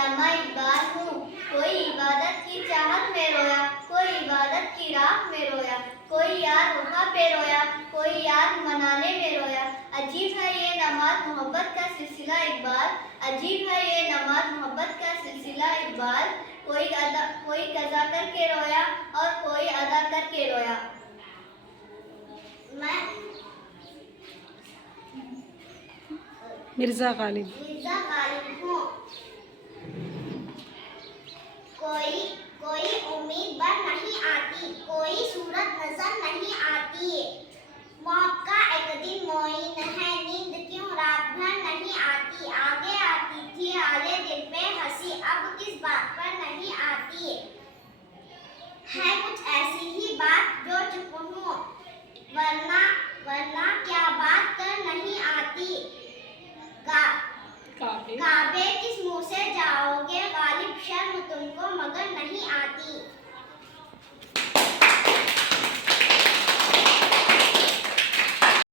अल्लामा इकबाल हूँ। कोई इबादत की चाहत में रोया, कोई इबादत की राह में रोया, कोई यार वफा पे रोया, कोई यार मनाने में रोया। अजीब है ये नमाज मोहब्बत का सिलसिला इकबाल, अजीब है ये नमाज मोहब्बत का सिलसिला इकबाल। कोई कज़ा करके रोया और कोई अदा करके रोया। मैं मिर्ज़ा गालिब हूँ। कोई उम्मीद बर नहीं आती, कोई सूरत नजर नहीं आती। मौत का एक दिन मोइन है, नींद क्यों रात भर नहीं आती। आगे आती थी हाले दिल पे हंसी, अब किस बात पर नहीं आती। है कुछ ऐसी ही बात जो चुप हूँ, वरना क्या बात कर नहीं आती। काबे किस मुंह से जाओगे गालिब, शर्म